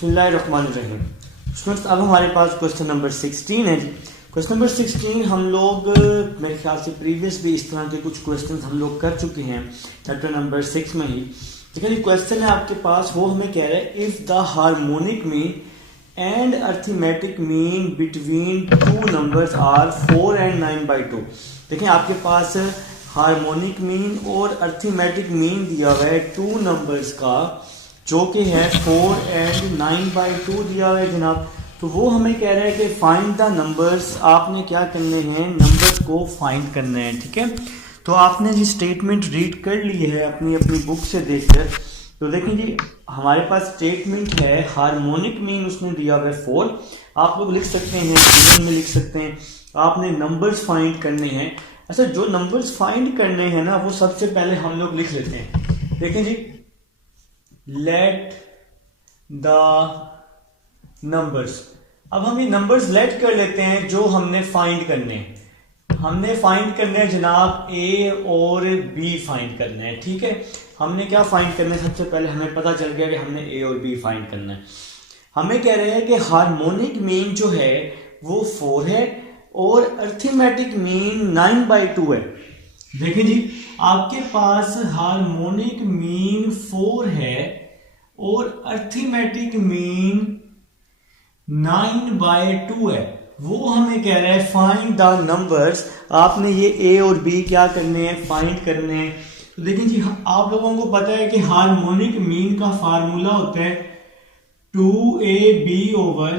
बिस्मिल्लाहिर्रहमानिर्रहीम। स्टूडेंट्स, अब हमारे पास क्वेश्चन नंबर 16 है जी। क्वेश्चन नंबर 16 हम लोग मेरे ख्याल से प्रीवियस भी इस तरह के कुछ क्वेश्चन हम लोग कर चुके हैं चैप्टर नंबर 6 में ही। लेकिन ये क्वेश्चन है आपके पास, वो हमें कह रहा है if the harmonic mean and arithmetic mean between two numbers are 4 and 9/2। देखें आपके पास हार्मोनिक मीन और अर्थमेटिक मीन दिया हुआ है टू नंबर्स का, जो कि है 4 and 9/2 दिया हुआ है जनाब। तो वो हमें कह रहा है कि फाइंड द नंबर्स। आपने क्या करने हैं, नंबर्स को फाइंड करना है, ठीक है। तो आपने जी स्टेटमेंट रीड कर ली है अपनी अपनी बुक से देखकर। तो देखें जी, हमारे पास स्टेटमेंट है हार्मोनिक मीन उसने दिया हुआ है 4। आप लोग लिख सकते हैं, गिवन में लिख सकते हैं। आपने नंबर्स फाइंड करने हैं। अच्छा, जो नंबर्स फाइंड करने हैं ना, वो सबसे पहले हम लोग लिख लेते हैं। देखें जी, लेट द नंबर्स। अब हम ये नंबर्स लेट कर लेते हैं जो हमने फाइंड करने हैं। हमने फाइंड करना है जनाब ए और बी फाइंड करना है, ठीक है। हमने क्या फाइंड करना है, सबसे पहले हमें पता चल गया कि हमने ए और बी फाइंड करना है। हमें कह रहे हैं कि हार्मोनिक मीन जो है वो 4 है और अर्थमेटिक मीन 9/2 है। देखिए जी, आपके पास हार्मोनिक मीन 4 है और अर्थमेटिक मीन 9/2 है। वो हमें कह रहा है फाइंड द नंबर्स। आपने ये ए और बी क्या करने हैं, फाइंड करने हैं। तो देखिए जी, आप लोगों को पता है कि हार्मोनिक मीन का फार्मूला होता है 2ab over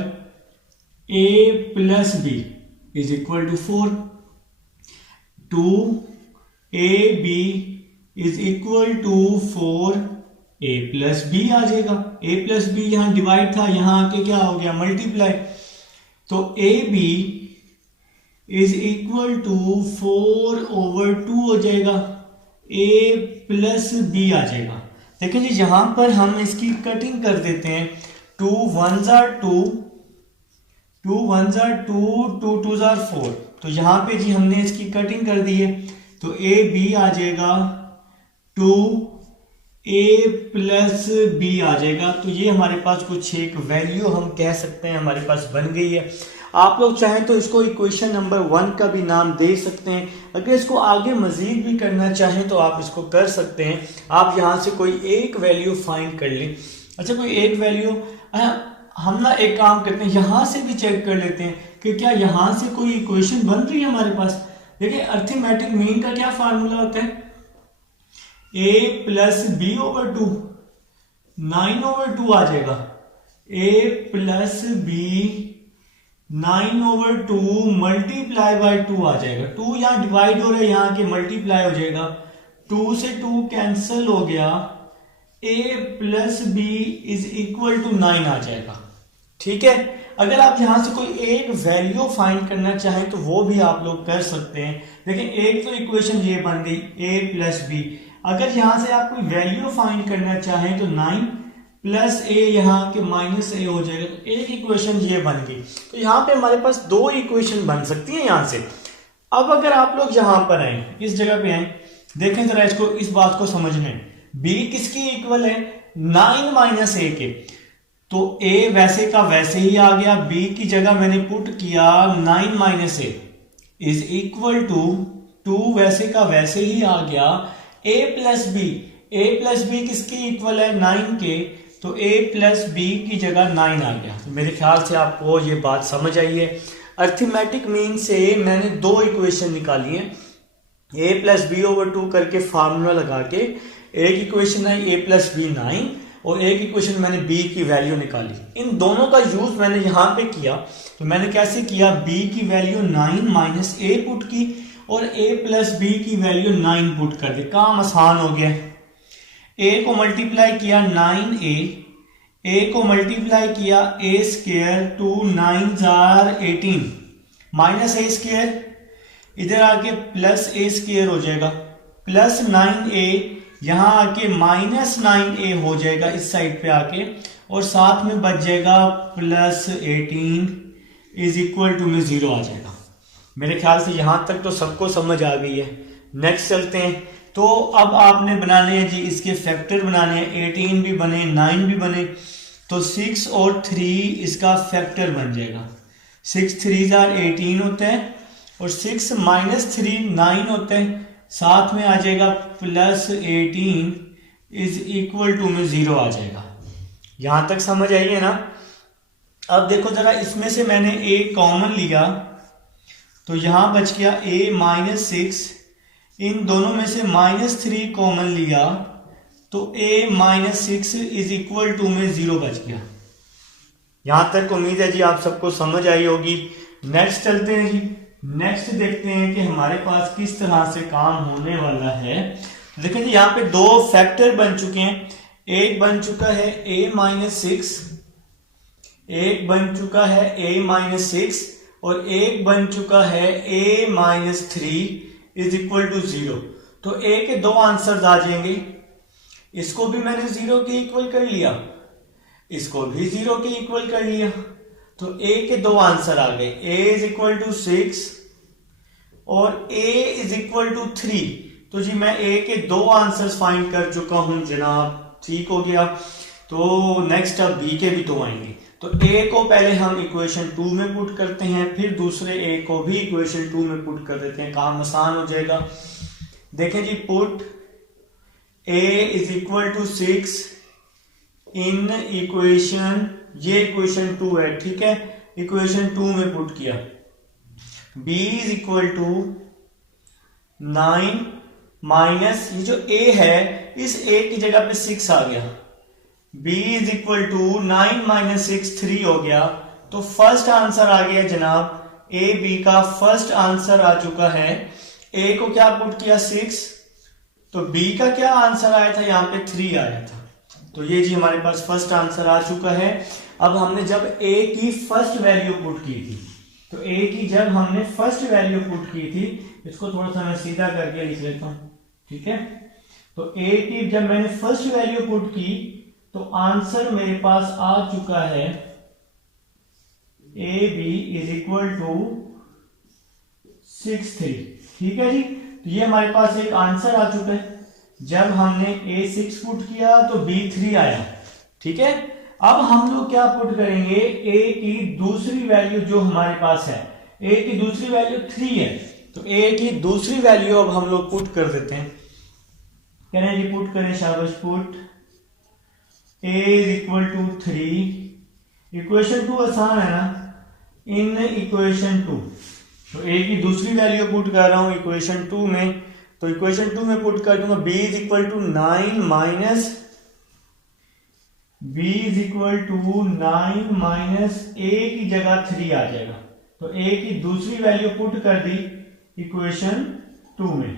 a plus b is equal to 4। 2ab is equal to 4a plus b आ जाएगा। a plus b यहां डिवाइड था, यहां आके क्या हो गया, मल्टीप्लाई। तो ab is equal to 4/2 हो जाएगा, a plus b आ जाएगा। देखिए जी, यहां पर हम इसकी कटिंग कर देते हैं। 2 1s are 2, 2 1s are 2, 2 2s are 4। तो यहां पे जी हमने इसकी कटिंग कर दी है। तो a b आ जाएगा 2a plus b आ जाएगा। तो ये हमारे पास कुछ एक वैल्यू हम कह सकते हैं हमारे पास बन गई है। आप लोग चाहें तो इसको इक्वेशन नंबर 1 का भी नाम दे सकते हैं। अगर इसको आगे मजीद भी करना चाहें तो आप इसको कर सकते हैं। आप यहां से कोई एक वैल्यू फाइंड कर लें। अच्छा, कोई एक वैल्यू हम ना एक काम करते हैं, यहां से भी चेक कर लेते हैं कि क्या यहां से कोई इक्वेशन बन रही है हमारे पास। देखिए, अर्थमेटिक मीन का क्या फार्मूला होता है, a plus b/2, 9/2 आ जाएगा। a plus b 9/2 multiply by 2 आ जाएगा। 2 यहां डिवाइड हो रहा है, यहां के मल्टीप्लाई हो जाएगा। 2 से 2 कैंसिल हो गया, a plus b is equal to 9 आ जाएगा, ठीक है। अगर आप यहां से कोई एक वैल्यू फाइंड करना चाहें तो वो भी आप लोग कर सकते हैं। देखिए, एक तो इक्वेशन ये बन गई a plus b। अगर यहां से आप कोई वैल्यू फाइंड करना चाहें तो 9 प्लस a यहाँ के माइनस a हो जाएगा। तो एक इक्वेशन ये बन गई। तो यहाँ पे हमारे पास दो इक्वेशन बन सकती है यहां से। अब अगर आप लोग यहां पर आए, इस जगह पे आए, देखें जरा इसको, इस बात को समझने। b किसकी इक्वल है, 9 माइनस a के। तो a वैसे का वैसे ही आ गया, b की जगह मैंने पुट किया 9 minus a is equal to 2 वैसे का वैसे ही आ गया, a plus b। a plus b किसकी इक्वल है, 9 के। तो a प्लस b की जगह 9 आ गया। तो मेरे ख्याल से आपको ये बात समझ आई है। अर्थमेटिक मीन से मैंने दो इक्वेशन निकाली है, a प्लस b/2 करके फार्मूला लगा के। एक इक्वेशन है a प्लस b 9 और एक इक्वेशन मैंने b की वैल्यू निकाली। इन दोनों का यूज मैंने यहां पे किया। तो मैंने कैसे किया, b की वैल्यू 9 माइनस a पुट की और a प्लस b की वैल्यू 9 पुट कर दी। काम आसान हो गया। a को मल्टीप्लाई किया 9a, a को मल्टीप्लाई किया a square, 2 9s are 18 minus a square, इधर आके प्लस a स्क्वायर हो जाएगा, प्लस 9a यहां आके माइनस 9a हो जाएगा इस साइड पे आके, और साथ में बच जाएगा प्लस 18 इज इक्वल टू में 0 आ जाएगा। मेरे ख्याल से यहां तक तो सबको समझ आ गई है। नेक्स्ट चलते हैं। तो अब आपने बनाने हैं जी इसके फैक्टर बनाने हैं, 18 भी बने 9 भी बने, तो 6 और 3 इसका फैक्टर बन जाएगा। 6 3 18 होते हैं और 6 माइनस 3 9 होते हैं, साथ में आ जाएगा प्लस 18 इज इक्वल टू में 0 आ जाएगा। यहां तक समझ आई है ना। अब देखो जरा, इसमें से मैंने a कॉमन लिया तो यहां बच गया a माइनस 6, इन दोनों में से -3 कॉमन लिया तो a minus 6 is equal to में 0 बच गया। यहां तक उम्मीद है जी आप सबको समझ आई होगी। नेक्स्ट चलते हैं जी। नेक्स्ट देखते हैं कि हमारे पास किस तरह से काम होने वाला है। देखिए जी, यहाँ पे दो फैक्टर बन चुके हैं। एक बन चुका है a माइनस 6, एक बन चुका है a माइनस 6 और एक बन चुका है a minus 3 is equal to 0। तो a के दो आंसर आ जाएंगे। इसको भी मैंने 0 के इक्वल कर लिया, इसको भी 0 के इक्वल कर लिया, तो a के दो आंसर आ गए। a इज इक्वल टू 6 और a इज इक्वल टू 3। तो जी मैं a के दो आंसर्स फाइंड कर चुका हूं जनाब, ठीक हो गया। तो नेक्स्ट अब b के भी दो आएंगे। तो a को पहले हम इक्वेशन 2 में पुट करते हैं, फिर दूसरे a को भी इक्वेशन 2 में पुट कर देते हैं, काम आसान हो जाएगा। देखें जी, put a is equal to 6 in equation, ये इक्वेशन 2 है, ठीक है, इक्वेशन 2 में पुट किया। b is equal to 9 minus, ये जो a है इस a की जगह पे 6 आ गया। b is equal to 9 minus 6 3 हो गया। तो फर्स्ट आंसर आ गया जनाब, a b का फर्स्ट आंसर आ चुका है। a को क्या पुट किया 6, तो b का क्या आंसर आया था, यहाँ पे 3 आया था। तो ये जी हमारे पास फर्स्ट आंसर आ चुका है। अब हमने जब a की फर्स्ट वैल्यू पुट की थी, तो a की जब हमने फर्स्ट वैल्यू पुट की थी, इसको थोड़ा सा मैं सीधा करके लिख लेता हूं, ठीक है। तो a की जब मैंने फर्स्ट वैल्यू पुट की तो आंसर मेरे पास आ चुका है a b is equal to 6 3, ठीक है जी। तो ये हमारे पास एक आंसर आ चुका है। जब हमने a 6 पुट किया तो b 3 आया, ठीक है। अब हम लोग क्या पुट करेंगे, a की दूसरी वैल्यू जो हमारे पास है, a की दूसरी वैल्यू 3 है, तो a की दूसरी वैल्यू अब हम लोग पुट कर देते हैं। कह रहे हैं जी पुट करें, शाबाश, put a is equal to 3, equation 2 आसान है ना, इन इक्वेशन 2। तो a की दूसरी वैल्यू पुट कर रहा हूं इक्वेशन 2 में, तो इक्वेशन 2 में पुट कर दूंगा b is equal to 9 minus, b is equal to 9 minus a की जगह 3 आ जाएगा। तो a की दूसरी वैल्यू पुट कर दी इक्वेशन 2 में,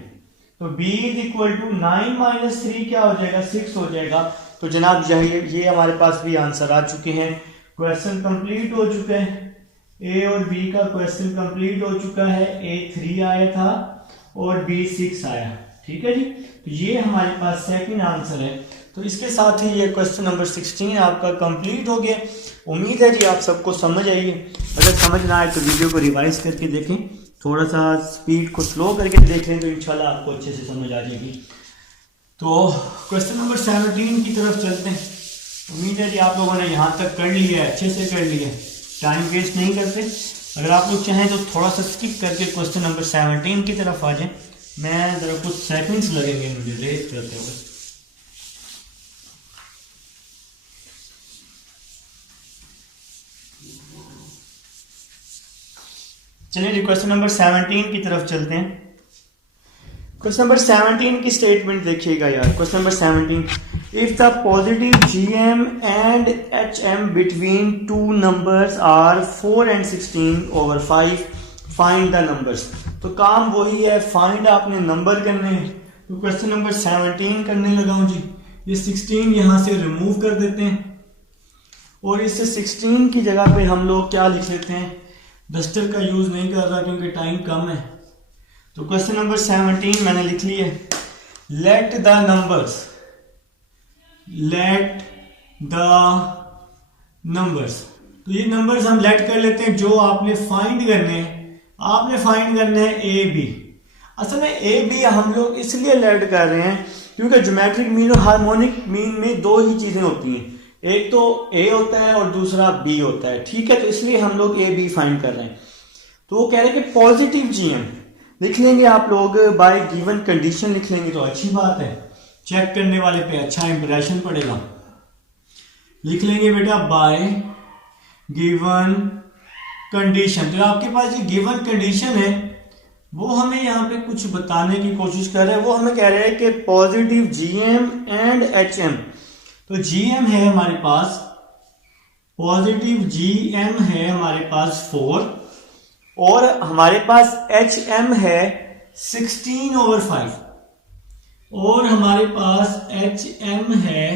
तो b is equal to 9 minus 3 क्या हो जाएगा, 6 हो जाएगा। तो जनाब ये हमारे पास भी आंसर आ चुके हैं। क्वेश्चन कंप्लीट हो चुका है, a और b का क्वेश्चन कंप्लीट हो चुका है। a 3 आया था और b 6 आया, ठीक है जी। तो ये हमारे पास सेकंड आंसर है। तो इसके साथ ही ये क्वेश्चन नंबर 16 आपका कंप्लीट हो गया। उम्मीद है जी आप सबको समझ आई है। अगर समझ ना आए तो वीडियो को रिवाइज करके देखें, थोड़ा सा स्पीड को स्लो करके देख लें तो इंशाल्लाह आपको अच्छे से समझ आ जाएगी। तो क्वेश्चन नंबर 17 की तरफ चलते हैं। उम्मीद है जी आप लोगों ने यहाँ तक कर लिया है, अच्छे से कर लिया है, टाइम वेस्ट नहीं करते। अगर आप लोग चाहें तो थोड़ा सा स्किप करके क्वेश्चन नंबर 17 की तरफ आ जाएं। मैं जरा कुछ सेकंड्स लगेंगे मुझे रेस करते हुए। चलिए क्वेश्चन नंबर 17 की तरफ चलते हैं। क्वेश्चन नंबर 17 की स्टेटमेंट देखिएगा यार। Question number 17, if the positive gm and hm between two numbers are 4 and 16 over 5, find the numbers. तो काम वही है, फाइंड आपने नंबर करने हैं। तो क्वेश्चन नंबर 17 करने लगा हूं जी। ये 16 यहां से रिमूव कर देते हैं और इससे 16 की जगह पे हम लोग क्या लिख लेते हैं, डस्टर का यूज नहीं कर रहा क्योंकि टाइम कम है। तो क्वेश्चन नंबर 17 मैंने लिख लिया, लेट द नंबर्स। तो ये नंबर्स हम लेट कर लेते हैं जो आपने फाइंड करने हैं। आपने फाइंड करना है ए बी। असल में ए बी हम लोग इसलिए लेट कर रहे हैं क्योंकि ज्योमेट्रिक मीन और हार्मोनिक मीन में दो ही चीजें होती हैं, एक तो ए होता है और दूसरा बी होता है, ठीक है, तो इसलिए हम लोग ए बी फाइंड कर रहे हैं। तो वो कह रहे हैं कि पॉजिटिव जीएम लिख लेंगे आप लोग, बाय गिवन कंडीशन लिख लेंगे तो अच्छी बात है, चेक करने वाले पे अच्छा इंप्रेशन पड़ेगा। लिख लेंगे बेटा बाय गिवन कंडीशन। तो आपके पास ये गिवन कंडीशन है, वो हमें यहाँ पे कुछ बताने की कोशिश कर रहे हैं। वो हमें कह रहे हैं कि पॉजिटिव जीएम एंड एचएम। तो जीएम है हमारे पास, पॉजिटिव जीएम है हमारे पास 4 और हमारे पास एचएम है 16/5 और हमारे पास एचएम है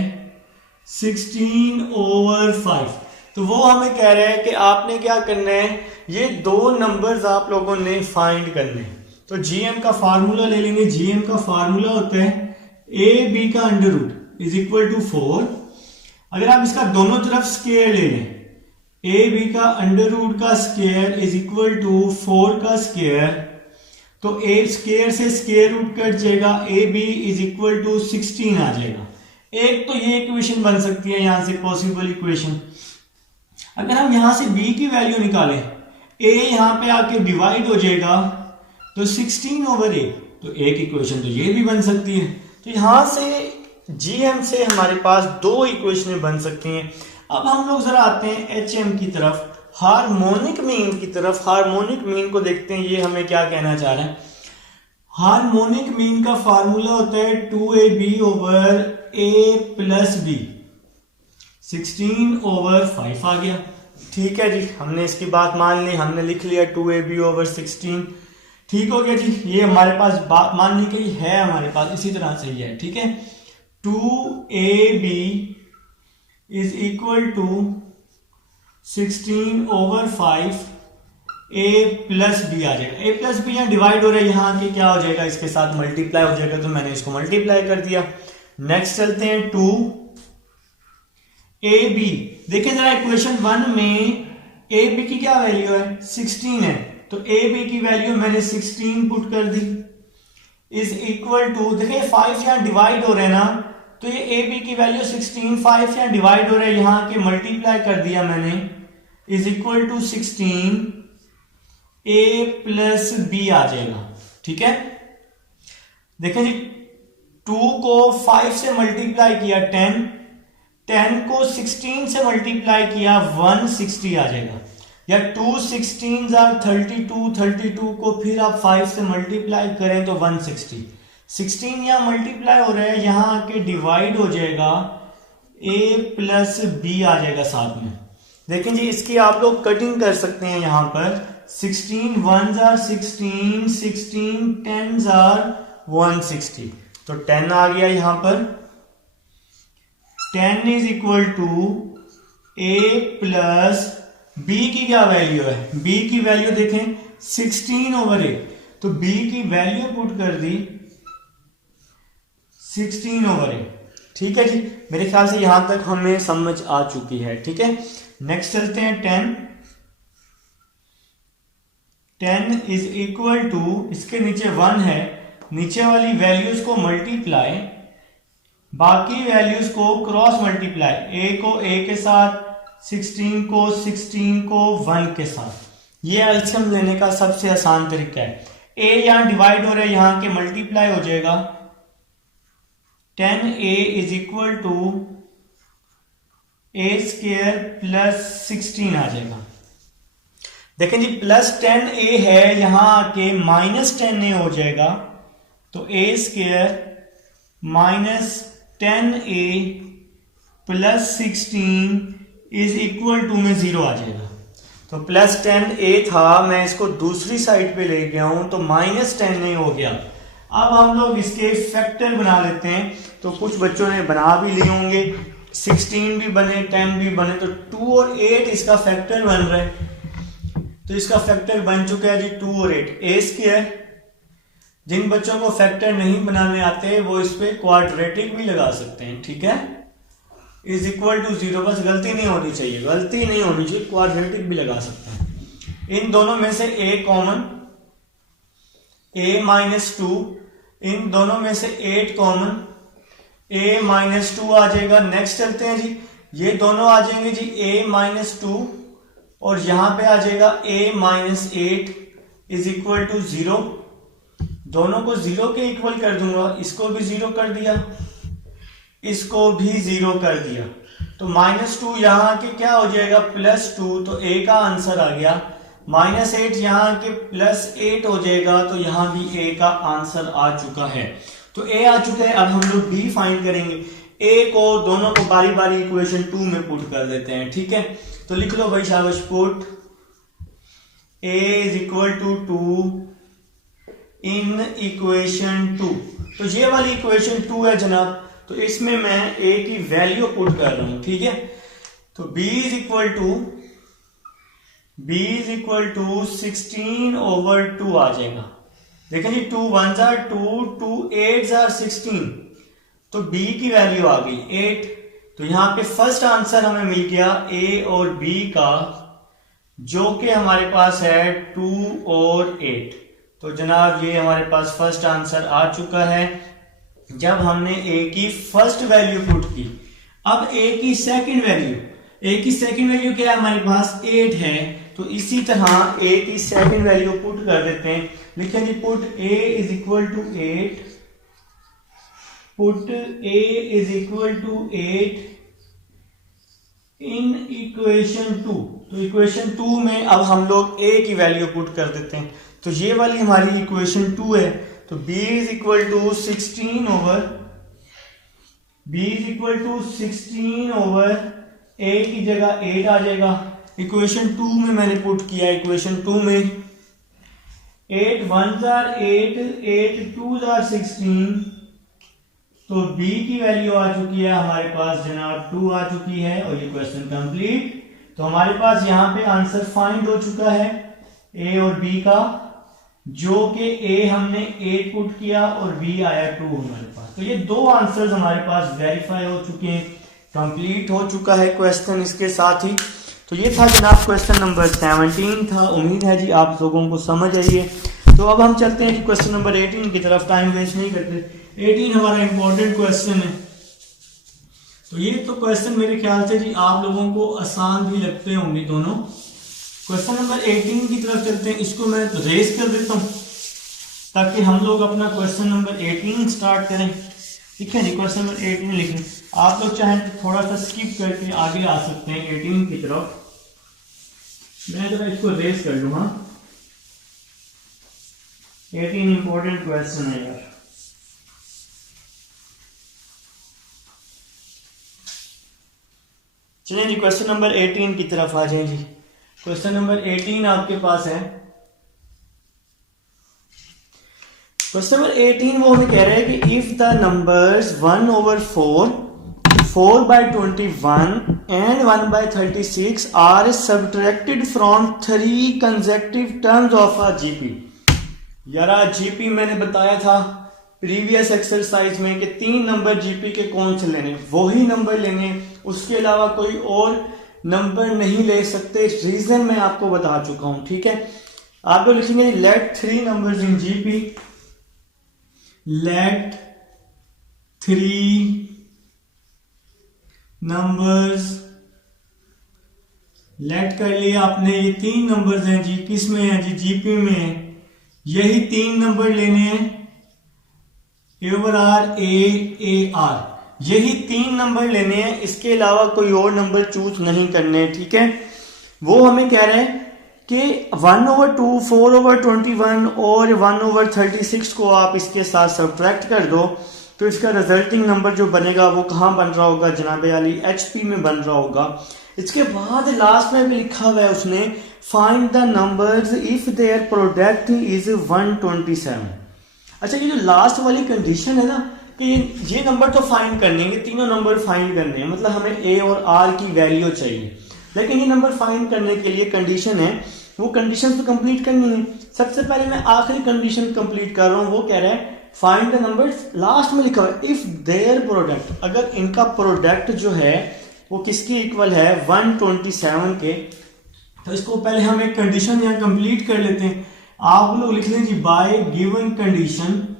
16/5। तो वो हमें कह रहे हैं कि आपने क्या करना है, ये दो नंबर्स आप लोगों ने फाइंड करने हैं। तो जीएम का फार्मूला ले लेंगे। जीएम का फार्मूला होता है ए बी का under root is equal to 4। अगर आप इसका दोनों तरफ स्क्वायर ले लें, ए बी का अंडर रूट का स्क्वायर इज इक्वल टू 4 का स्क्वायर, तो ए स्क्वायर से स्क्वायर रूट कट जाएगा, A B is equal to 16 आ जाएगा। एक तो ये इक्वेशन बन सकती है यहां से पॉसिबल इक्वेशन। अगर हम यहां से b की वैल्यू निकालें, a यहां पे आके डिवाइड हो जाएगा तो 16/8, तो एक इक्वेशन तो ये भी बन सकती है। तो यहां से gm से हमारे पास दो इक्वेशनें बन सकती हैं। अब हम लोग जरा आते हैं hm की तरफ, हार्मोनिक मीन की तरफ। हार्मोनिक मीन को देखते हैं, ये हमें क्या कहना चाह रहे हैं। हार्मोनिक मीन का फार्मूला होता है 2ab over a plus b, 16/5 आ गया। ठीक है जी, हमने इसकी बात मान ली, हमने लिख लिया 2ab ओवर 16। ठीक हो गया जी, ये हमारे पास बात मान ली गई है, हमारे पास इसी तरह से ही है। ठीक है, 2ab is equal to 16/5 a plus B आ जाएगा। a प्लस बी यहाँ डिवाइड हो रहा है, यहाँ के क्या हो जाएगा, इसके साथ मल्टीप्लाई हो जाएगा, तो मैंने इसको मल्टीप्लाई कर दिया। नेक्स्ट चलते हैं 2ab। देखिए जरा इक्वेशन 1 में ab की क्या वैल्यू है, 16 है, तो ab की वैल्यू मैंने 16 पुट कर दी इज इक्वल टू, देखिए 5 यहाँ डिवाइड हो रहे हैं ना, तो ये ab की वैल्यू 16, 5 यहाँ डिवाइड हो रहे हैं, यहाँ के मल्टीप्लाई कर दिया मैंने, is equal to 16 a plus b आ जाएगा। ठीक है, देखें जी 2 को 5 से मल्टीप्लाई किया 10, 10 को 16 से मल्टीप्लाई किया 160 आ जाएगा, या 2 16s are 32, 32 को फिर आप 5 से मल्टीप्लाई करें तो 160, 16 यहाँ मल्टीप्लाई हो रहा है, यहाँ आके डिवाइड हो जाएगा, a प्लस b आ जाएगा साथ में। देखें जी इसकी आप लोग कटिंग कर सकते हैं, यहाँ पर 16 1s are 16, 16 10s are 160, तो 10 आ गया यहाँ पर। 10 is equal to a plus b की क्या वैल्यू है, b की वैल्यू देखें 16/8, तो b की वैल्यू पुट कर दी 16/8। ठीक है जी, मेरे ख्याल से यहां तक हमें समझ आ चुकी है। ठीक है, नेक्स्ट चलते हैं 10 इज इक्वल टू, इसके नीचे 1 है, नीचे वाली वैल्यूज को मल्टीप्लाई, बाकी वैल्यूज को क्रॉस मल्टीप्लाई, a को a के साथ, 16 को 1 के साथ। ये एलसीएम लेने का सबसे आसान तरीका है। a यहां डिवाइड हो रहा है, यहां के मल्टीप्लाई हो जाएगा, 10a is equal to a square plus 16 आ जाएगा। देखें जी प्लस 10a है, यहां आके माइनस 10a हो जाएगा, तो a square minus 10a plus 16 is equal to में 0 आ जाएगा। तो प्लस 10a था, मैं इसको दूसरी साइड पे ले गया हूं, तो माइनस 10a हो गया। अब हम लोग इसके फैक्टर बना लेते हैं, तो कुछ बच्चों ने बना भी लिए होंगे, 16 भी बने 10 भी बने, तो 2 और 8 इसका फैक्टर बन रहा है, तो इसका फैक्टर बन चुका है जी 2 और 8 a स्क्वायर। जिन बच्चों को फैक्टर नहीं बनाने आते वो इस पे क्वाड्रेटिक भी लगा सकते हैं। ठीक है, इज इक्वल टू 0, बस गलती नहीं होनी चाहिए, गलती नहीं होनी चाहिए, क्वाड्रेटिक भी लगा सकते हैं। इन दोनों में से a कॉमन, a माइनस 2, इन दोनों में से 8 कॉमन, a माइनस 2 आ जाएगा। नेक्स्ट चलते हैं जी, ये दोनों आ जाएंगे जी a-2 और यहां पे आ जाएगा a-8 इज इक्वल टू 0। दोनों को 0 के इक्वल कर दूंगा, इसको भी 0 कर दिया, इसको भी 0 कर दिया, तो -2 यहां के क्या हो जाएगा +2, तो a का आंसर आ गया। -8 यहां के +8 हो जाएगा, तो यहां भी a का आंसर आ चुका है। तो a आ चुका है। अब हम लोग b फाइंड करेंगे। a को दोनों को बारी बारी इक्वेशन 2 में पुट कर देते हैं, ठीक है। तो लिख लो भाई शाबाश, put a is equal to 2 in equation 2। तो ये वाली इक्वेशन 2 है जनाब, तो इसमें मैं a की वैल्यू पुट कर रहा हूं, ठीक है। तो b इज इक्वल टू 16/2 आ जाएगा। देखें जी 2 1s are 2, 2 8s are 16, तो b की वैल्यू आ गई 8। तो यहां पे फर्स्ट आंसर हमें मिल गया a और b का, जो कि हमारे पास है 2 और 8। तो जनाब ये हमारे पास फर्स्ट आंसर आ चुका है जब हमने a की फर्स्ट वैल्यू पुट की। अब a की सेकंड वैल्यू क्या है हमारे पास 8 है, तो इसी तरह a की सेकंड वैल्यू पुट कर देते हैं। लिखें जी put a is equal to 8, put a is equal to 8 in equation 2। तो इक्वेशन 2 में अब हम लोग a की वैल्यू पुट कर देते हैं। तो ये वाली हमारी इक्वेशन 2 है, तो b is equal to 16 over a की जगह 8 आ जाएगा। इक्वेशन 2 में मैंने पुट किया, इक्वेशन 2 में 8 1s are 8, 8 2s are 16, तो b की वैल्यू आ चुकी है हमारे पास जनाब 2 आ चुकी है, और ये क्वेश्चन कंप्लीट। तो हमारे पास यहाँ पे आंसर फाइंड हो चुका है a और b का, जो कि a हमने 8 पुट किया और b आया 2 हमारे पास। तो ये दो आंसर्स हमारे पास वेरीफाई हो चुके हैं, कंप्लीट हो चुका है क्वेश्चन इसके साथ ही। तो ये था जनाब क्वेश्चन नंबर 17 था। उम्मीद है जी आप लोगों को समझ आई है। तो अब हम चलते हैं कि क्वेश्चन नंबर 18 की तरफ, टाइम वेस्ट नहीं करते। 18 हमारा इंपॉर्टेंट क्वेश्चन है। तो ये तो क्वेश्चन मेरे ख्याल से जी आप लोगों को आसान भी लगते होंगे दोनों। क्वेश्चन नंबर 18 की तरफ चलते हैं, इसको मैं रेस कर देता हूं ताकि हम लोग अपना क्वेश्चन नंबर 18 स्टार्ट करें। ठीक है जी, क्वेश्चन नंबर 18 लिखें। आप लोग चाहें तो थोड़ा सा स्किप करके आगे आ सकते हैं 18 की तरफ। मैं जरा इसको रेस कर लूँ। हाँ, 18 इंपॉर्टेंट क्वेश्चन है यार। चलिए जी क्वेश्चन नंबर 18 की तरफ आ जाए जी। क्वेश्चन नंबर 18 आपके पास है। क्वेश्चन नंबर 18 वो हमें कह रहा है कि if the numbers 1/4, 4/21 and 1/36 are subtracted from 3 consecutive terms of a GP। यारा जीपी मैंने बताया था प्रीवियस एक्सरसाइज में कि 3 नंबर जीपी के कौन से लेने, वही नंबर लेने, उसके अलावा कोई और नंबर नहीं ले सकते। रीजन मैं आपको बता चुका हूं। ठीक है, आप लोग लिखेंगे let 3 numbers in GP, let 3 numbers, let कर लिया आपने। ये 3 नंबर्स हैं जी, किस में है जी, जीपी में है। यही 3 नंबर लेने हैं, ओवर आर ए आर, यही 3 नंबर लेने हैं, इसके अलावा कोई और नंबर चूज नहीं करने। ठीक है, वो हमें कह रहे हैं कि 1/2, 4/21 और 1/36 को आप इसके साथ सब्ट्रैक्ट कर दो, तो इसका रिजल्टिंग नंबर जो बनेगा वो कहां बन रहा होगा जनाबे अली, एचपी में बन रहा होगा। इसके बाद लास्ट में भी लिखा हुआ है उसने, find the numbers if their product is 127। अच्छा, ये जो लास्ट वाली कंडीशन है ना कि ये नंबर तो फाइंड करने हैं, तीनों नंबर फाइंड करने हैं, मतलब हमें ए और आर की वैल्यू चाहिए, लेकिन ये नंबर फाइंड करने के लिए कंडीशन है, वो कंडीशन तो कंप्लीट करनी है। सबसे पहले मैं आखिरी कंडीशन कंप्लीट कर रहा हूं, वो कह रहा है फाइंड द नंबर्स, लास्ट में लिखा हुआ है इफ देयर प्रोडक्ट, अगर इनका प्रोडक्ट जो है वो किसकी इक्वल है 127 के। तो इसको पहले हम एक कंडीशन यहां कंप्लीट कर लेते हैं। आप लोग लिख लें जी by given condition,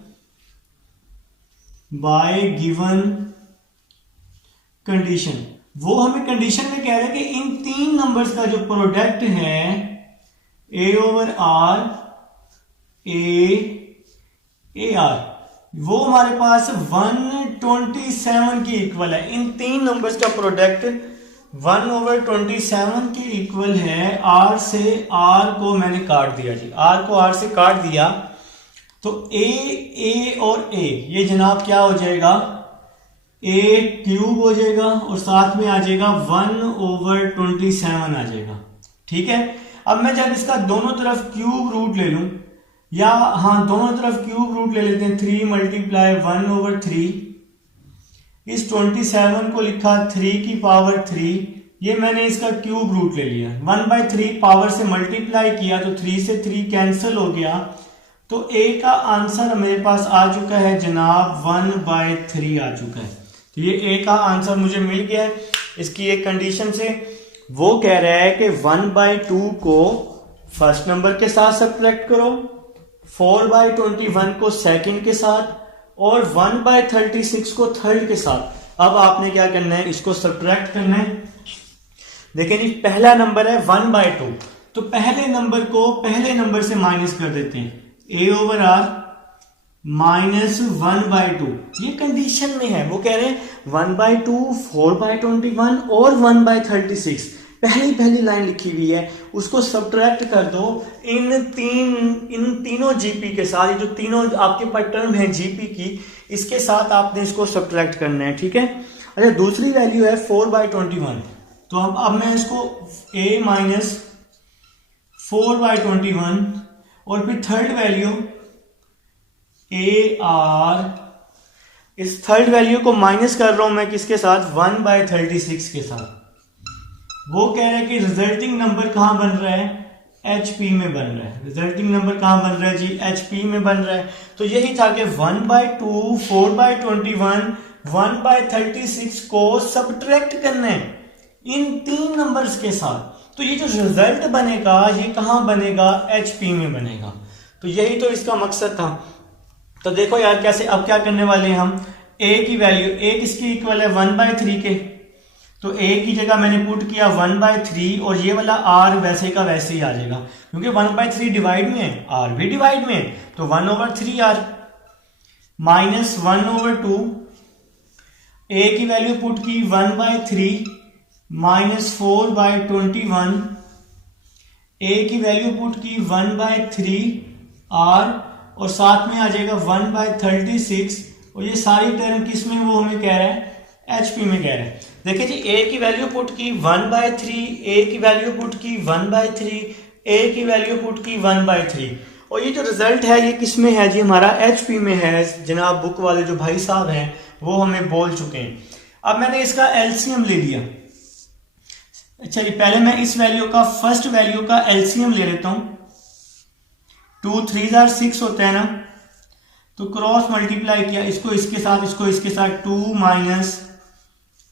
by given condition, वो हमें कंडीशन में कह रहा है कि इन तीन नंबर्स का जो प्रोडक्ट है ए ओवर आर ए आर, वो हमारे पास 127 के इक्वल है। इन तीन नंबर्स का प्रोडक्ट 1/27 के इक्वल है। आर से आर को मैंने काट दिया जी, आर को आर से काट दिया तो ए और ए ये जनाब क्या हो जाएगा, ए क्यूब हो जाएगा और साथ में आ जाएगा 1/27 आ जाएगा। ठीक है, अब मैं जब इसका दोनों तरफ क्यूब रूट ले लूं, या हाँ दोनों तरफ क्यूब रूट ले लेते हैं, 3 × 1/3, इस 27 को लिखा 3 की पावर 3, ये मैंने इसका क्यूब रूट ले लिया, 1/3 पावर से मल्टीप्लाई किया तो 3 से 3 कैंसिल हो गया, तो ए का आंसर मेरे पास आ चुका है जनाब 1/3 आ चुका है। तो ये ए का आंसर मुझे मिल गया है इसकी एक कंडीशन से। वो कह रहा है कि 1/2 को फर्स्ट नंबर के साथ सब्ट्रैक्ट करो, 4/21 को सेकंड के साथ और 1/36 को थर्ड के साथ। अब आपने क्या करना है, इसको सब्ट्रैक्ट करना है। देखिए जी, पहला नंबर है 1/2, तो पहले नंबर को पहले नंबर से माइनस कर देते हैं, ए ओवर आर -1/2, ये कंडीशन में है। वो कह रहे हैं 1/2, 4/21 और 1/36, पहली लाइन लिखी हुई है, उसको सब्ट्रैक्ट कर दो इन तीनों जीपी के साथ। ये जो तीनों आपके पास टर्म है जीपी की, इसके साथ आपने इसको सब्ट्रैक्ट करना है। ठीक है, अच्छा दूसरी वैल्यू है 4/21, तो अब मैं इसको a - 4/21 और फिर थर्ड वैल्यू ए आर, इस थर्ड वैल्यू को माइनस कर रहा हूं मैं किसके साथ, 1/36 के साथ। वो कह रहे हैं कि रिजल्टिंग नंबर कहां बन रहा है, HP में बन रहा है। रिजल्टिंग नंबर कहां बन रहा है जी, HP में बन रहा है। तो यही था कि 1/2, 4/21, 1/36 को सब्ट्रैक्ट करना है इन तीन नंबर्स के साथ। तो ये जो रिजल्ट बनेगा ये कहां बनेगा, HP में बनेगा। तो यही तो इसका मकसद था। तो देखो यार कैसे, अब क्या करने वाले हैं हम, a की वैल्यू, a किसकी इक्वल है 1/3 के, तो a की जगह मैंने पुट किया 1/3 और ये वाला r वैसे का वैसे ही आ जाएगा, क्योंकि 1/3 डिवाइड में है, r भी डिवाइड में है, तो 1/3r -1/2, a की वैल्यू पुट की 1/3 -4/21, a की वैल्यू पुट की 1/3r और साथ में आ जाएगा 1/36, और ये सारी टर्म किस में वो हमें कह रहा है, HP में कह रहा है। देखिए जी, a की वैल्यू पुट की 1/3, a की वैल्यू पुट की 1/3, a की वैल्यू पुट की 1/3, और ये जो रिजल्ट है ये किस में है जी, हमारा HP में है। जनाब बुक वाले जो भाई साहब हैं वो हमें बोल चुके हैं। अब मैंने इसका LCM ले लिया। अच्छा जी, पहले मैं इस वैल्यू का फर्स्ट वैल्यू का LCM ले लेता हूं। 2 3 6 होता है ना, तो क्रॉस मल्टीप्लाई किया, इसको इसके साथ, इसको इसके साथ, 2 -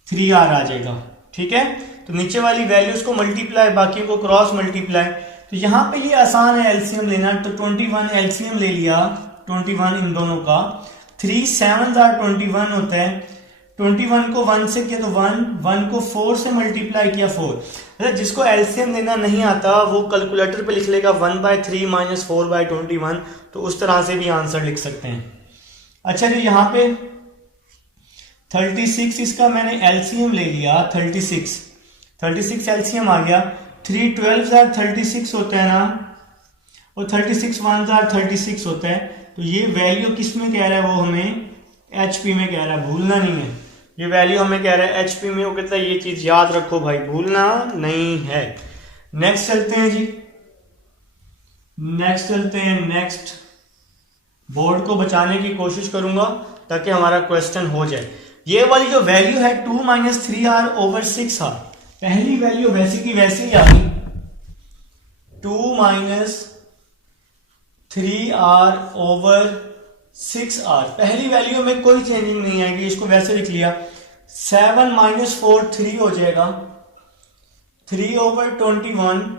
3r आ जाएगा। ठीक है, तो नीचे वाली वैल्यूज को मल्टीप्लाई, बाकी को क्रॉस मल्टीप्लाई। तो यहां पे ये आसान है एलसीएम लेना, तो 21 एलसीएम ले लिया, 21 इन दोनों का, 3 7 21 होता है। 21 को 1 से किया तो 1 को 4 से मल्टीप्लाई किया 4। जिसको एलसीएम लेना नहीं आता वो कैलकुलेटर पे लिख लेगा 1/3 - 4/21, तो उस तरह से भी आंसर लिख सकते हैं। अच्छा जी, यहाँ पे 36 इसका मैंने एलसीएम ले लिया, 36 एलसीएम आ गया। 3 12 36 होता है ना, और 36 1 36 होता है। तो ये वैल्यू किस में कह रहा है, वो हमें एचपी में कह रहा है, भूलना नहीं है। ये वैल्यू हमें कह रहा है एचपी में, वो कहता है ये चीज याद रखो भाई, भूलना नहीं है। नेक्स्ट चलते हैं जी, नेक्स्ट बोर्ड को बचाने की कोशिश करूंगा ताकि हमारा क्वेश्चन हो जाए। ये वाली जो वैल्यू है 2 - 3r/6r, पहली वैल्यू वैसे की वैसे ही आ गई, 2 - 3r/6r, पहली वैल्यू में कोई चेंजिंग नहीं आएगी, इसको वैसे लिख लिया। 7 - 4 3 हो जाएगा, 3/21,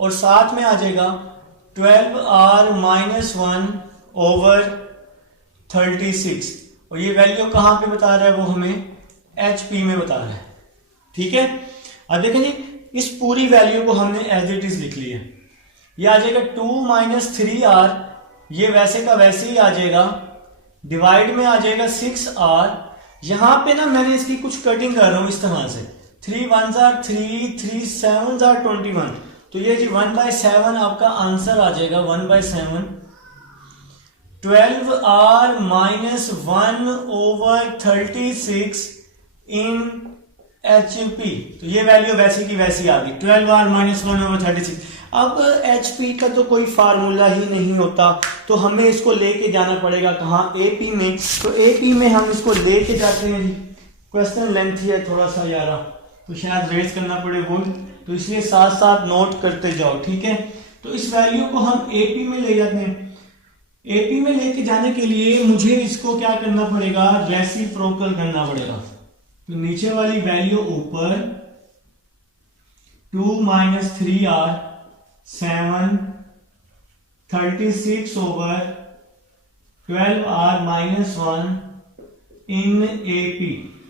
और साथ में आ जाएगा 12r - 1/36, और ये वैल्यू कहां पे बता रहा है, वो हमें एचपी में बता रहा है। ठीक है। अब देखें जी, इस पूरी वैल्यू को हमने एज इट इज लिख लिया। ये आ जाएगा 2 माइनस 3r, ये वैसे का वैसे ही आ जाएगा, डिवाइड में आ जाएगा 6r। यहां पे ना मैंने इसकी कुछ कटिंग कर रहा हूं इस तरह से, 3 1s are 3, 3 7s are 21, तो ये जी 1/7 आपका आंसर आ जाएगा, 1/7। 12r माइनस 1/36 इन HP, तो ये वैल्यू वैसी की वैसी आ गई, 12r माइनस 1/36। अब HP का तो कोई फार्मूला ही नहीं होता, तो हमें इसको लेके जाना पड़ेगा कहाँ, AP में। तो AP में हम इसको लेके जाते हैं जी। क्वेश्चन लेंथी है थोड़ा सा यारा, तो शायद रेज करना पड़े वो, तो इसलिए साथ साथ नोट करते जाओ, ठीक है। तो इस वैल्यू को हम AP में ले जाते हैं। AP में लेके जाने के लिए मुझे इसको क्या करना पड़ेगा, रेसिप्रोकल करना पड़ेगा। तो नीचे वाली वैल्यू ऊपर, 2 minus 3r 7 36 over 12r minus 1 इन AP।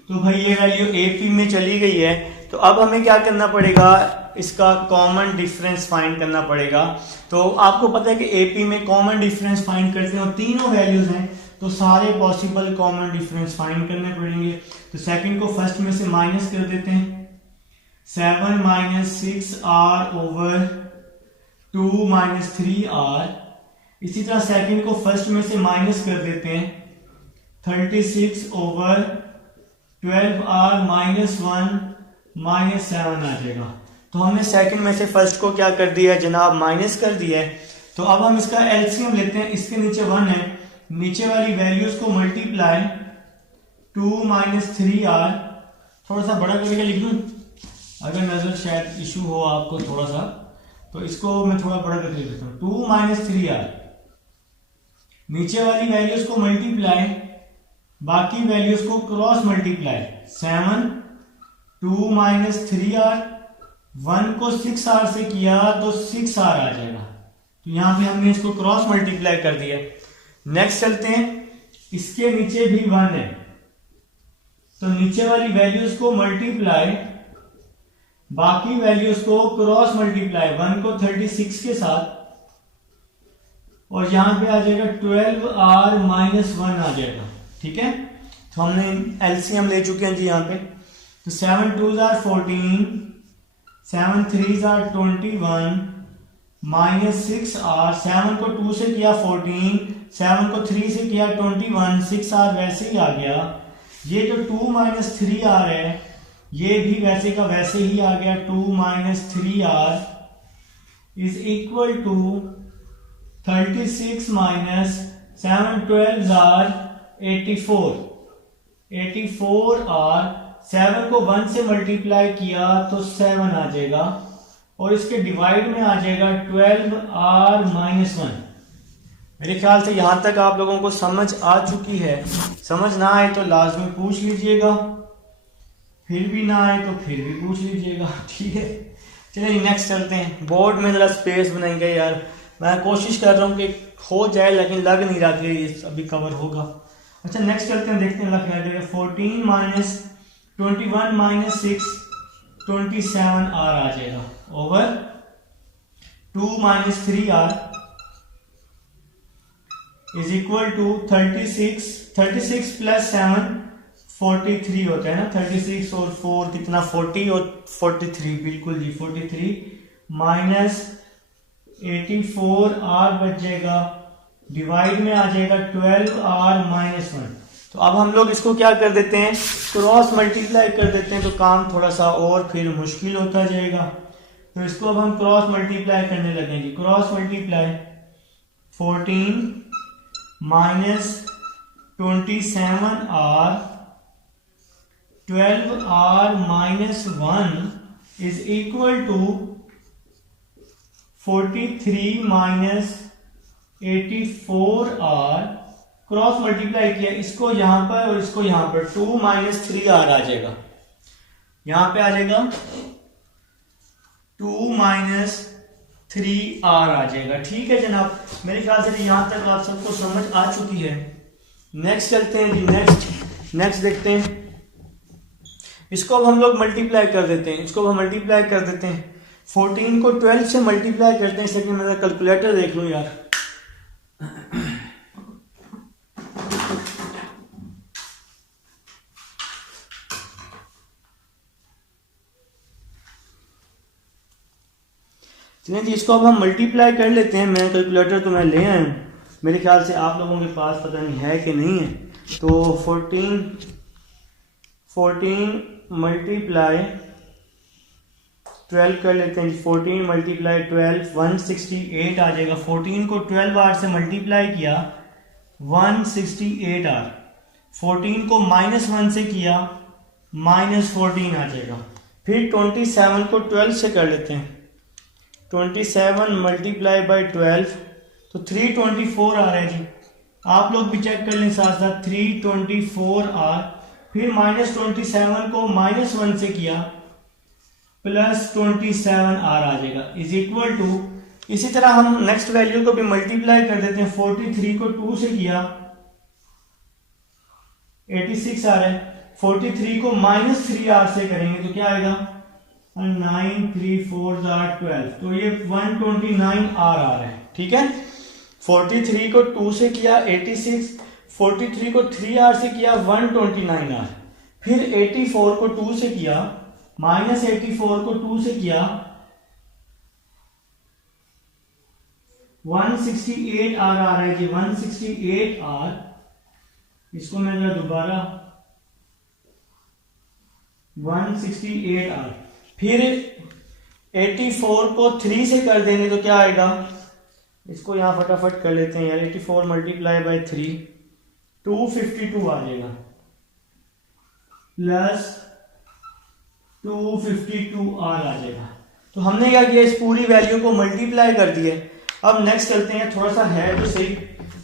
तो भाई ये वैल्यू AP में चली गई है, तो अब हमें क्या करना पड़ेगा, इसका कॉमन डिफरेंस फाइंड करना पड़ेगा। तो आपको पता है कि AP में कॉमन डिफरेंस फाइंड करते हैं और तीनों वैल्यूज हैं, तो सारे पॉसिबल कॉमन डिफरेंस फाइंड करने पड़ेंगे। तो सेकंड को फर्स्ट में से माइनस कर देते हैं, 7 minus 6r over 2 minus 3r। इसी तरह सेकंड को फर्स्ट में से माइनस कर देते हैं, 36 ओवर 12r माइनस 1 माइनस 7 आ जाएगा। तो हमने सेकंड में से फर्स्ट को क्या कर दिया है जनाब, माइनस कर दिया है। तो अब हम इसका एलसीएम लेते हैं, इसके नीचे 1 है, नीचे वाली वैल्यूज को मल्टीप्लाई, 2 माइनस 3r, थोड़ा सा बड़ा करके लिख दूं अगर नजर शायद इशू हो आपको थोड़ा सा, तो इसको मैं थोड़ा बड़ा करके लिख देता हूं, 2 माइनस 3r, नीचे वाली वैल्यूज को मल्टीप्लाई, बाकी वैल्यूज को क्रॉस मल्टीप्लाई, 7 2 माइनस 3r, 1 को 6r से किया तो 6r आ जाएगा। तो यहां पे हमने इसको क्रॉस मल्टीप्लाई कर दिया। नेक्स्ट चलते हैं, इसके नीचे भी 1 है, तो नीचे वाली वैल्यूज को मल्टीप्लाई, बाकी वैल्यूज को क्रॉस मल्टीप्लाई, 1 को 36 के साथ, और यहां पे आ जाएगा 12r माइनस 1 आ जाएगा, ठीक है। तो हमने एलसीएम ले चुके हैं जी यहाँ पे। तो 7 2s are 14, 7 3s are 21 minus 6r, 7 को 2 से किया 14, 7 को 3 से किया 21, 6r वैसे ही आ गया। ये जो 2 माइनस 3r है ये भी वैसे का वैसे ही आ गया, 2 minus 3r is equal to 36 minus 7 12s are 84, 84r, 7 को 1 से मल्टीप्लाई किया तो 7 आ जाएगा, और इसके डिवाइड में आ जाएगा 12r माइनस 1। मेरे ख्याल से यहां तक आप लोगों को समझ आ चुकी है। समझ ना आए तो लाजमी पूछ लीजिएगा, फिर भी ना आए तो फिर भी पूछ लीजिएगा, ठीक है। चलिए नेक्स्ट चलते हैं। बोर्ड में जरा स्पेस बनाएंगे यार, मैं कोशिश कर रहा हूँ कि हो जाए लेकिन लग नहीं रहा कि अभी कवर होगा। अच्छा नेक्स्ट चलते हैं, देखते हैं लग जाएगा। 14 माइनस 21 माइनस 6 27r आ जाएगा, over 2 minus 3r is equal to 36 plus 7 43 होता है ना, 36 और 4 कितना 40 और 43, बिल्कुल जी 43 माइनस 84r बच जाएगा, डिवाइड में आ जाएगा 12r माइनस 1। तो अब हम लोग इसको क्या कर देते हैं, क्रॉस मल्टीप्लाई कर देते हैं, तो काम थोड़ा सा और फिर मुश्किल होता जाएगा। तो इसको अब हम क्रॉस मल्टीप्लाई करने लगेंगे। Cross multiply 14 minus 27r 12r minus 1 is equal to 43 minus 84r, cross multiply किया इसको यहां पर और इसको यहां पर, 2 माइनस 3r आ जाएगा, यहां पे आ जाएगा 2 माइनस 3r आ जाएगा, ठीक है जनाब। मेरे ख्याल से यहां तक आप सबको समझ आ चुकी है। नेक्स्ट चलते हैं जी, नेक्स्ट देखते हैं। इसको अब हम लोग मल्टीप्लाई कर देते हैं, 14 को 12 से मल्टीप्लाई करते हैं। इसलिए मेरा कैलकुलेटर देख लूं यार। चलिए जी, इसको अब हम मल्टीप्लाई कर लेते हैं। मैं कैलकुलेटर तो मैं ले आया हूँ, मेरे ख्याल से आप लोगों के पास पता नहीं है कि नहीं है। तो 14 मल्टीप्लाई 12 कर लेते हैं। 14 मल्टीप्लाई 12 168 आ जाएगा। 14 को 12 से मल्टीप्लाई किया 168 आर। 14 को -1 से किया -14 आ जाएगा। फिर 27 को 12 से कर लेते हैं। 27 मल्टीप्लाई बाई 12 तो 324 आ रहा है जी। आप लोग भी चेक कर लें साथ साथ। 324 आर। फिर -27 को -1 से किया +27 आर आ जाएगा इज इक्वल टू। इसी तरह हम नेक्स्ट वैल्यू को भी मल्टीप्लाई कर देते हैं। 43 को 2 से किया 86 आ रहा है। 43 को -3 आर से करेंगे तो क्या आएगा 9 3 4 12, तो ये 129 आर आ रहा है। ठीक है, 43 को 2 से किया 86, 43 को 3 आर से किया 129 आर। फिर 84 को 2 से किया -84 को 2 से किया 168 आर आ रहा है जी। 168 आर। इसको मैं जरा दोबारा 168 आर। फिर 84 को 3 से कर देंगे तो क्या आएगा, इसको यहां फटाफट कर लेते हैं यार। 84 मल्टीप्लाई बाई 3 252 आ जाएगा प्लस 252 आर आ जाएगा। तो हमने क्या किया, इस पूरी वैल्यू को मल्टीप्लाई कर दिया। अब नेक्स्ट चलते हैं। थोड़ा सा है तो सही,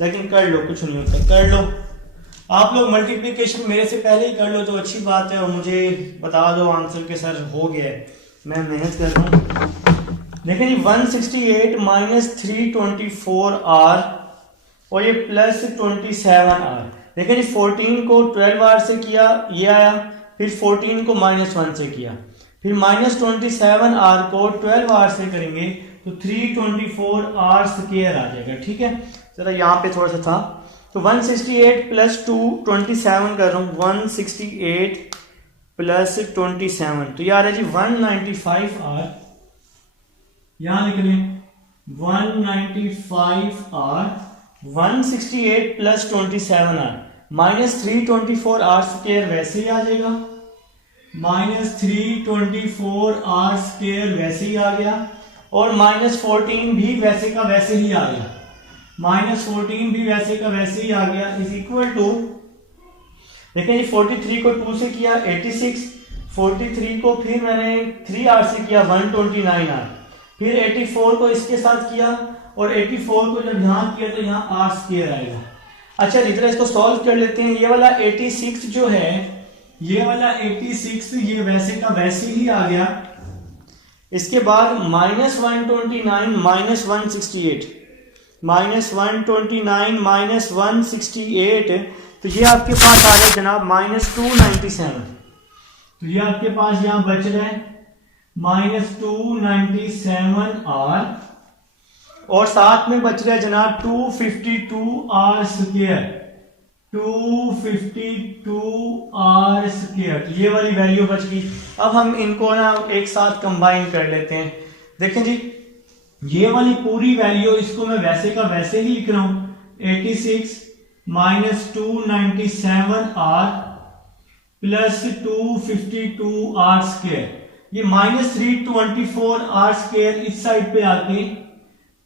लेकिन कर लो, कुछ नहीं होता, कर लो। आप लोग मल्टीप्लिकेशन मेरे से पहले ही कर लो तो अच्छी बात है, और मुझे बता दो आंसर के सर हो गया है, मैं मेहनत कर रहा हूँ। देखिए जी 168 माइनस 324 आर और ये प्लस 27 आर। देखिए जी 14 को 12 आर से किया ये आया, फिर 14 को -1 से किया, फिर -27 आर को 12 आर से करेंगे तो 324 आर स्क्वायर आ जाएगा। ठीक है, जरा यहाँ पे थोड़ा सा था। तो 168 प्लस 227 कर रहा हूँ, 168 प्लस 27 तो यार है जी 195 आर। यहां लिख लें 195 R. 168 plus 27 R -324 R square वैसे ही आ जाएगा, -324 आर स्क्वायर वैसे ही आ गया, और -14 भी वैसे का वैसे ही आ गया, -14 भी वैसे का वैसे ही आ गया इज इक्वल टू। देखिए 43 को 2 से किया 86, 43 को फिर मैंने 3 आर से किया 129 आर, फिर 84 को इसके साथ किया, और 84 को जब यहां किया तो यहां आर स्क्वायर आएगा। अच्छा जितना इसको सॉल्व कर लेते हैं। ये वाला 86 जो है, ये वाला 86 ये वैसे का वैसे ही आ गया। इसके बाद -129 -168, -129 -168 तो ये आपके पास आ रहा है जनाब -297। तो ये आपके पास यहां बच रहा है -297 आर, और साथ में बच रहा है जनाब 252 आर स्क्वायर, 252 आर स्क्वायर। तो ये वाली वैल्यू बच गई। अब हम इनको ना एक साथ कंबाइन कर लेते हैं। देखें जी ये वाली पूरी वैल्यू, इसको मैं वैसे का वैसे ही लिख रहा हूं, 86 -297 आर प्लस 252 आर स्क्वायर। ये -324 आर स्क्वायर इस साइड पे आके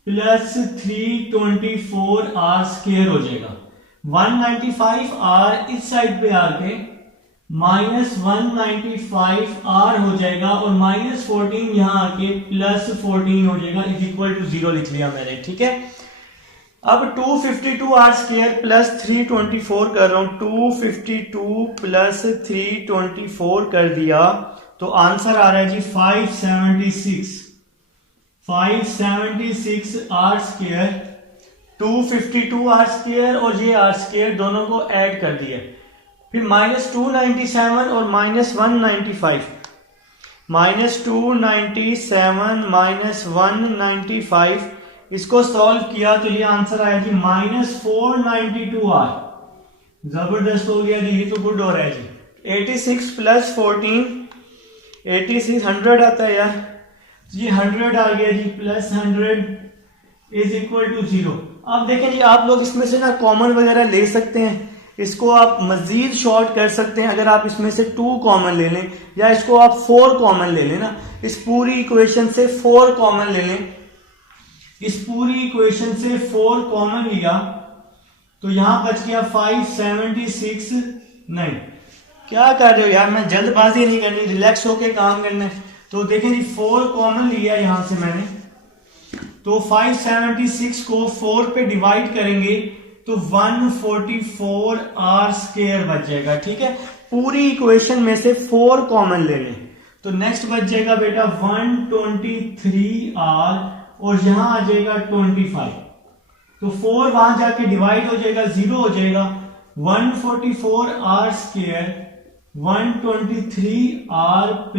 प्लस 324 आर स्क्वायर हो जाएगा। 195 आर इस साइड पे आके -195 आर हो जाएगा, और -14 यहां आके +14 हो जाएगा इज इक्वल टू 0 लिख लिया मैंने। ठीक है, अब 252 आर स्क्वायर प्लस 324 कर रहा हूं, 252 प्लस 324 कर दिया तो आंसर आ रहा है जी 576 आर स्क्वायर। 252 आर स्क्वायर और ये आर स्क्वायर दोनों को ऐड कर दिया, फिर -297 और -195, -297 -195, इसको सॉल्व किया तो ये आंसर आया जी -492R। जबरदस्त हो गया जी, ये तो गुड हो रहा है जी। 86 + 14, 86 100 आता है यार, ये 100 आ गया जी, +100 = 0। अब देखें जी, आप लोग इसमें से ना कॉमन वगैरह ले सकते हैं, इसको आप मजीद शॉर्ट कर सकते हैं। अगर आप इसमें से 2 कॉमन ले लें या इसको आप 4 कॉमन ले लें ना, इस पूरी इक्वेशन से 4 कॉमन ले लें, इस पूरी इक्वेशन से 4 कॉमन लिया तो यहां बच गया 576। नहीं, क्या कर रहे हो यार, मैं जल्दबाजी नहीं करनी, रिलैक्स होके काम करना है। तो देखें जी, 4 कॉमन लिया यहां से मैंने, तो 576 को 4 पे डिवाइड करेंगे तो 144R² बच जाएगा। ठीक है, पूरी इक्वेशन में से 4 कॉमन ले लें तो नेक्स्ट बच जाएगा बेटा 123R, और यहां आ जाएगा 25, तो 4 वहां जाके डिवाइड हो जाएगा, 0 हो जाएगा। 144R² 123R +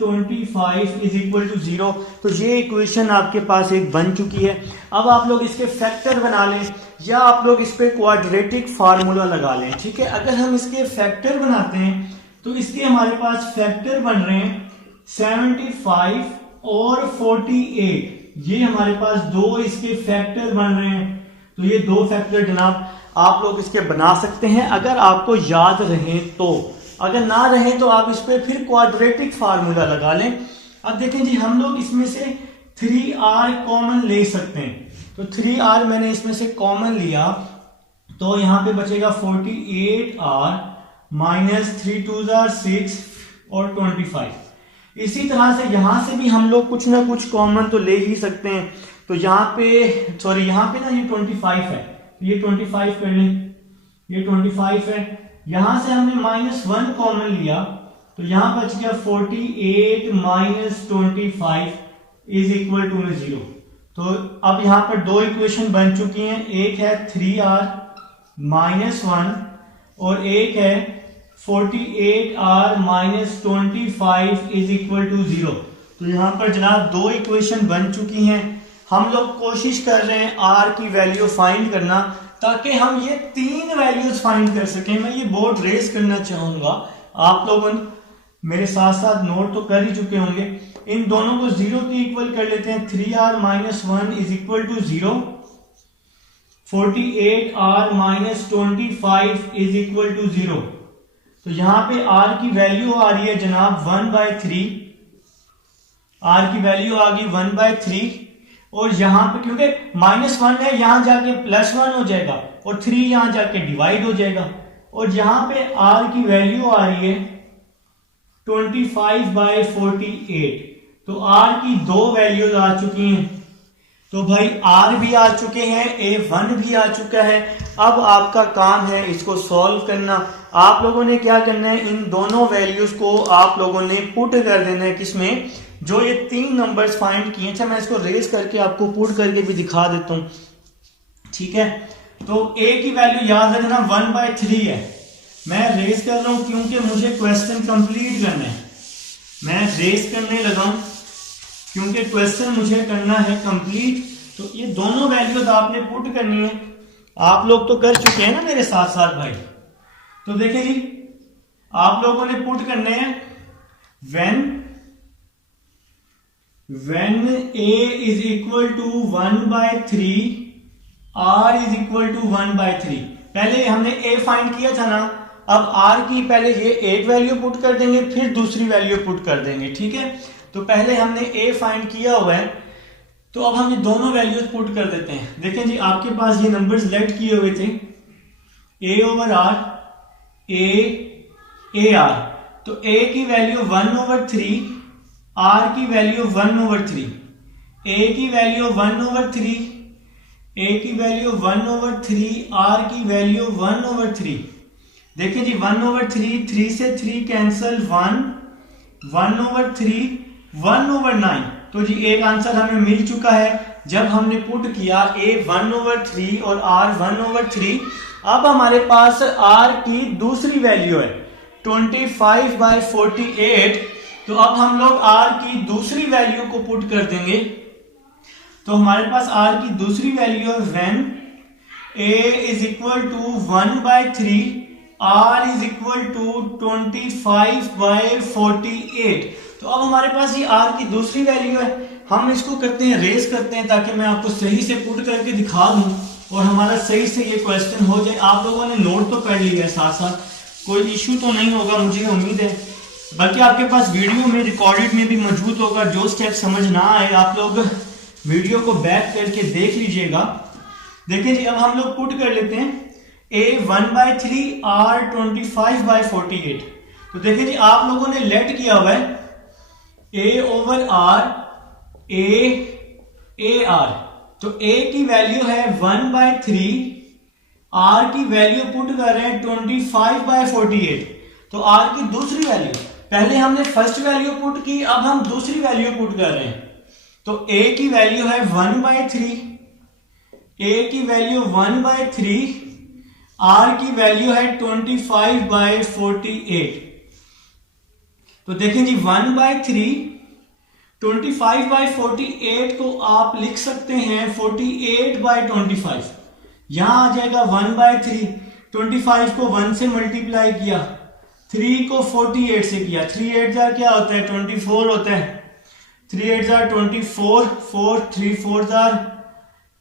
25 = 0। तो ये इक्वेशन आपके पास एक बन चुकी है। अब आप लोग इसके फैक्टर बना लें या आप लोग इस पे क्वाड्रेटिक फार्मूला लगा लें। ठीक है, अगर हम इसके फैक्टर बनाते हैं तो इसके हमारे पास फैक्टर बन रहे हैं 75 और 48, ये हमारे पास 2 इसके फैक्टर बन रहे हैं। तो ये 2 फैक्टर जनाब आप लोग इसके बना सकते हैं अगर आपको याद रहे तो, अगर ना रहे तो आप इस पे फिर क्वाड्रेटिक फार्मूला लगा लें। अब देखें जी, हम लोग इसमें से 3R कॉमन ले सकते हैं, तो 3R मैंने इसमें से कॉमन लिया तो यहां पे बचेगा 48R -3 2 6 और 25। इसी तरह से यहां से भी हम लोग कुछ ना कुछ कॉमन तो ले ही सकते हैं। तो यहाँ पे यहाँ पे ना ये 25 है, ये 25 कर लें, ये 25 है। यहां से हमने -1 कॉमन लिया तो यहां बच गया 48 - 25 = 0। तो अब यहां पर 2 इक्वेशन बन चुकी हैं, एक है 3R -1 और एक है 48R -25 = 0। तो यहां पर जनाब 2 इक्वेशन बन चुकी हैं। हम लोग कोशिश कर रहे हैं R की वैल्यू फाइंड करना ताकि हम ये 3 वैल्यूज फाइंड कर सकें। मैं ये बोर्ड रेस करना चाहूंगा, आप लोगों मेरे साथ साथ नोट तो कर ही चुके होंगे। इन दोनों को 0 के इक्वल कर लेते हैं। 3R -1 = 0, 48R -25 = 0। तो यहां पे R की वैल्यू आ रही है जनाब 1/3, R की वैल्यू आ गई 1/3, और यहां पे क्योंकि -1 है यहां जाके +1 हो जाएगा और 3 यहां जाके डिवाइड हो जाएगा, और यहां पे R की वैल्यू आ रही है 25/48। तो R की 2 वैल्यूज आ चुकी हैं। तो भाई R भी आ चुके हैं, A1 भी आ चुका है। अब आपका काम है इसको सॉल्व करना। आप लोगों ने क्या करना है, इन दोनों वैल्यूज को आप लोगों ने पुट कर देना है किसमें, जो ये 3 नंबर्स फाइंड किए। अच्छा, मैं इसको रेज करके आपको पुट करके भी दिखा देता हूं। ठीक है, तो A की वैल्यू याद रखना 1/3 है। मैं रेज कर रहा हूं क्योंकि मुझे क्वेश्चन कंप्लीट करना है। मैं रेज करने लगा हूं क्योंकि क्वेश्चन मुझे करना है कंप्लीट। तो ये दोनों वैल्यूज आपने पुट करनी है। आप लोग तो कर चुके हैं ना मेरे साथ साथ भाई। तो देखिए जी, आप लोगों ने पुट करने हैं when A = 1/3, R = 1/3। पहले हमने A फाइंड किया था ना, अब R की पहले ये एक वैल्यू पुट कर देंगे फिर दूसरी वैल्यू पुट कर देंगे। ठीक है, तो पहले हमने A फाइंड किया हुआ है, तो अब हम ये दोनों वैल्यूज पुट कर देते हैं। देखें जी, आपके पास ये नंबर्स लेट किए हुए थे A/R, A/R। तो A की वैल्यू 1/3, R की वैल्यू 1/3, A की वैल्यू 1/3, A की वैल्यू 1/3, R की वैल्यू 1/3। देखिए जी, 1/3, 3 से 3 कैंसल, 1/3, 1/9। तो तो जी एक आंसर हमें मिल चुका है जब हमने पुट किया a 1/3 और r 1/3। अब हमारे पास r की दूसरी वैल्यू है 25/48। तो अब हम लोग r की दूसरी वैल्यू को पुट कर देंगे। तो हमारे पास r की दूसरी वैल्यू है when a is equal to 1/3, r is equal to 25/48। तो अब हमारे पास ये r की दूसरी वैल्यू है। हम इसको करते हैं रेस करते हैं ताकि मैं आपको सही से पुट करके दिखा दूं और हमारा सही से ये क्वेश्चन हो जाए। आप लोगों ने नोट तो कर लिया है, साथ साथ कोई इश्यू तो नहीं होगा मुझे उम्मीद है, बल्कि आपके पास वीडियो में रिकॉर्डेड में भी मौजूद होगा। जो स्टेप समझ ना आए आप लोग वीडियो को बैक करके देख लीजिएगा। देखिए जी अब हम लोग पुट कर लेते हैं a 1/3 r 25/48। तो देखिए जी आप लोगों ने लेट किया हुआ है a/r a/r। तो a की वैल्यू है 1/3, r की वैल्यू पुट कर रहे हैं 25/48। तो r की दूसरी वैल्यू, पहले हमने फर्स्ट वैल्यू पुट की, अब हम दूसरी वैल्यू पुट कर रहे हैं। तो a की वैल्यू है 1/3, a की वैल्यू 1/3, r की वैल्यू है 25/48। तो देखें जी 1/3 25/48 को आप लिख सकते हैं 48/25। यहां आ जाएगा 1/3, 25 को 1 से मल्टीप्लाई किया, 3 को 48 से किया, 3 8 क्या होता है 24 होता है, 3 8 24, 4 3 4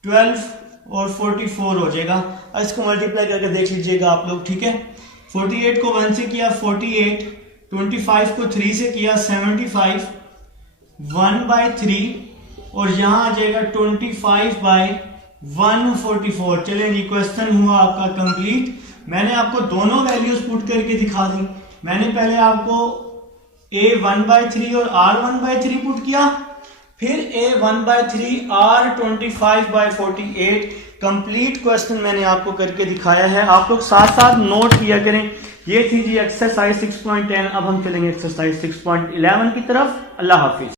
12 और 44 हो जाएगा। इसको मल्टीप्लाई करके देख लीजिएगा आप लोग, ठीक है। 48 को 1 से किया 48, 25 को 3 से किया 75, 1/3 और यहां आ जाएगा 25/144। चलें जी क्वेश्चन हुआ आपका कंप्लीट। मैंने आपको दोनों वैल्यूज पुट करके दिखा दी। मैंने पहले आपको a 1/3 और r 1/3 पुट किया, फिर a 1/3 r 25/48 कंप्लीट क्वेश्चन मैंने आपको करके दिखाया है। आप लोग साथ साथ नोट किया करें। ये थी जी एक्सरसाइज 6.10। अब हम चलेंगे एक्सरसाइज 6.11 की तरफ। अल्लाह हाफिज।